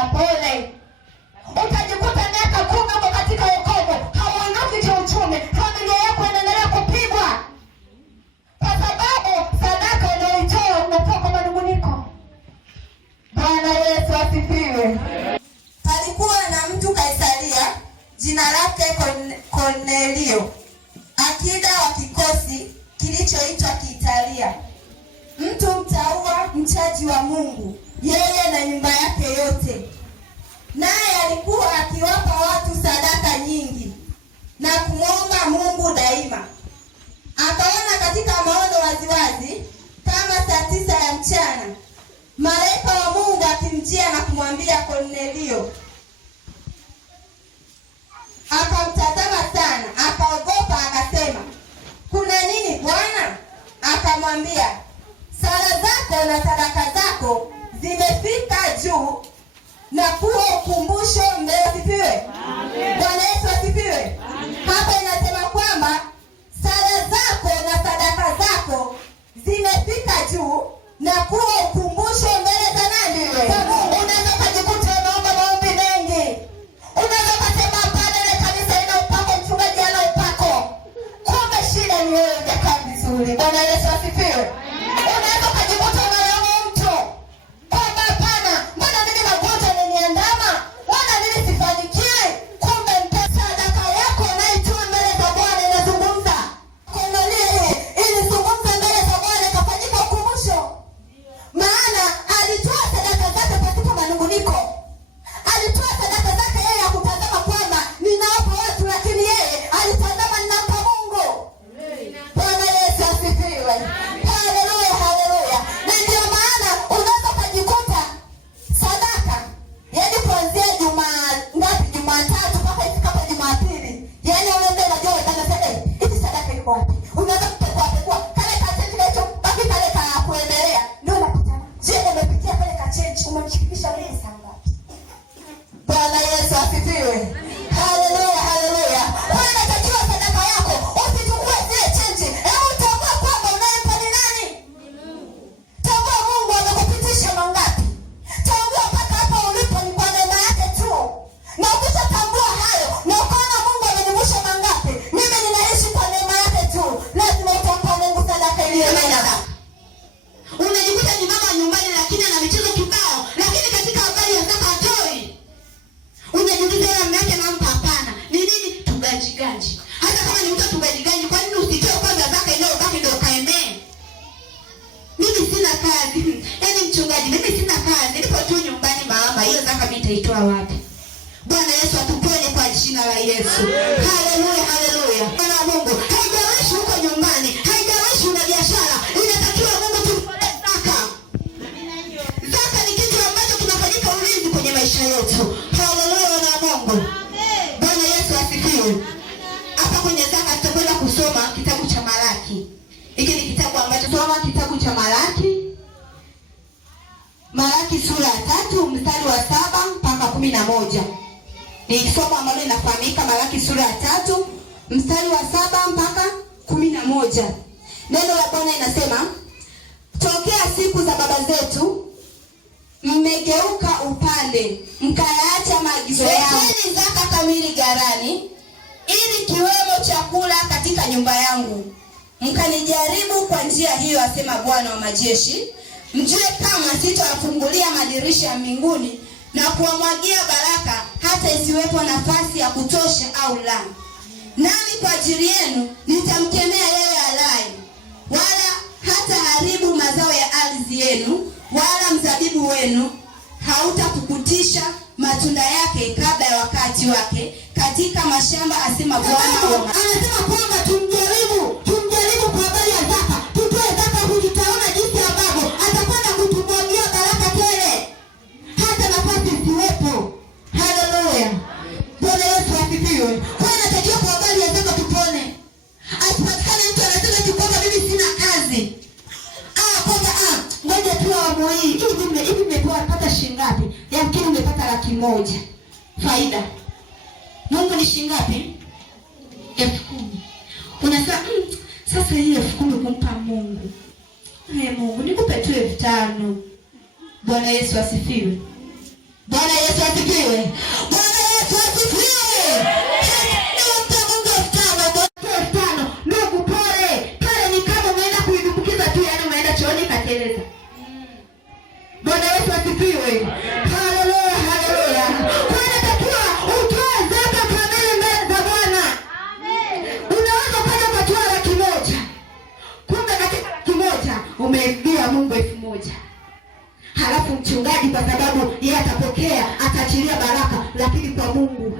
na pole. Utajikuta miaka 10 uko katika wokovu, hauinuki kiuchumi, familia yako inaendelea kupigwa kwa sababu sadaka unayoitoa unatoa kwa manunguniko. Bwana Yesu asifiwe. Palikuwa na mtu Kaisaria, jina lake Kornelio, akida wa kikosi kilichoitwa Kiitalia, mtu mtaua, mchaji wa Mungu, yeye na nyumba yake yote. Naye alikuwa akiwapa watu sadaka nyingi na kumwomba Mungu daima. Akaona katika maono waziwazi kama saa 9 ya mchana, malaika wa Mungu akimjia na kumwambia Kornelio. Akamtazama sana, akaogopa, akasema, kuna nini Bwana? Akamwambia, sala zako na sadaka zako zimefika juu na kuwa ukumbusho mbele. Asifiwe. Bwana Yesu asifiwe. Hapa inasema kwamba sala zako na sadaka zako zimefika juu na kuwa ukumbusho mbele za nani? Unaweza kujikuta unaomba maombi mengi. Unaweza kusema hapana, ile kanisa ina upako, mchungaji ana upako. Kumbe shida ni wewe hujakaa vizuri. Bwana Yesu asifiwe. Unaweza kujikuta unalaumu mtu kwamba hapana, mbona mimi magonjwa yananiandama? Mbona mimi sifanikiwi? Kumbe sadaka yako unaitoa mbele za Bwana inazungumza. Kuangalia ili zungumza mbele za Bwana kafanyika ukumbusho. Maana alitoa sadaka zake pasipo manunguniko. Alitoa sadaka zake yeye hakutazama kwamba ninawapa watu, lakini yeye alitazama ninampa Mungu. Bwana Yesu asifiwe. Haleluya, haleluya. Na ndio maana unaweza kujikuta sadaka, yaani kuanzia Jumatatu mpaka ifikapo Jumapili, yaani unaenda unajua unataka hivi sadaka iko wapi? Unaweza kupekua kale kachenji kilicho baki kale ka kuendelea. Ndio unapita. Je, umepitia pale kachenji umemshikisha leo saa ngapi? Bwana Yesu asifiwe. Haleluya, haleluya. Unatakiwa sadaka yako usichukue zile chenji. Hebu tambua kwamba unayempa ni nani? Tambua Mungu amekupitisha mangapi. Tambua mpaka hapa ulipo ni kwa neema yake tu. Na ukishatambua hayo na ukaona Mungu amenivusha mangapi, mimi ninaishi kwa neema yake tu, lazima utampa Mungu sadaka iliyo mema. Unajikuta ni mama nyumbani lakini ana michezo kibao, lakini katika habari ya zaka hatoi. Unajiuliza yeye mnake nampa hapana. Ni nini tugajigaji? Hata kama ni mtu tugajigaji, kwa nini usitoe kwanza zaka ile ubaki ndio kaemee? Mimi sina kazi. Yaani mchungaji, mimi sina kazi. Nilipo tu nyumbani mama, hiyo zaka mimi nitaitoa wapi? Bwana Yesu atuponye kwa jina la Yesu. Haleluya, haleluya. Bwana Mungu, haijalishi uko nyumbani, haijalishi una biashara, inatakiwa Mungu tumtolee zaka. Zaka ni kitu ambacho kinafanyika ulinzi kwenye maisha yetu. Haleluya, na Mungu. Bwana Yesu asifiwe. Hapa kwenye zaka tutakwenda kusoma kitabu cha Malaki. Hiki ni kitabu ambacho soma kitabu cha Malaki. Malaki sura ya 3 mstari wa 7 mpaka 11. Ni somo ambalo linafahamika, Malaki sura ya 3 mstari wa 7 mpaka 11. Neno la Bwana linasema, tokea siku za baba zetu mmegeuka upande, mkayaacha maagizo yangu. Leteni zaka kamili ghalani, ili kiwemo chakula katika nyumba yangu. Mkanijaribu kwa njia hiyo, asema Bwana wa majeshi, mjue kama sitawafungulia madirisha ya mbinguni na kuwamwagia baraka hata isiwepo nafasi ya kutosha au la. Nami kwa ajili yenu nitamkemea yeye alaye, wala hata haribu mazao ya ardhi yenu, wala mzabibu wenu hautapukutisha matunda yake kabla ya wakati wake katika mashamba, asema Bwana. Anasema kwamba tumjaribu kwa habari ya zaka. Tutoe zaka, tutaona jinsi ambavyo atakwenda kutumwagia baraka tele hata nafasi isiwepo. Haleluya. Bwana Yesu asifiwe. Kwa natakiwa kwa habari ya zaka tupone. Asipatikane mtu anasema kwamba mimi sina kazi. Ngoja tu awamu hii. Hivi mmepewa pata shilingi ngapi? Yamkini umepata 100,000. Faida. Mungu ni shilingi ngapi? 10,000. Unasema sasa hii 10,000 kumpa Mungu. Mungu nikupe tu 5,000. Bwana Yesu asifiwe. Bwana Yesu asifiwe. Bwana Yesu asifiwe. Ndugu pole, pale ni kama umeenda kuidumbukiza tu, yaani umeenda chooni kateleza. Bwana Yesu asifiwe. Haleluya, haleluya. Kwa natakiwa utoe zaka kamili mbele za Bwana. Amen. Unaweza kwenda ukatoa 1,000. Kumbe katika 1,000 umemgia Mungu 1,000. Halafu mchungaji kwa sababu yeye atapokea, ataachilia baraka, lakini kwa Mungu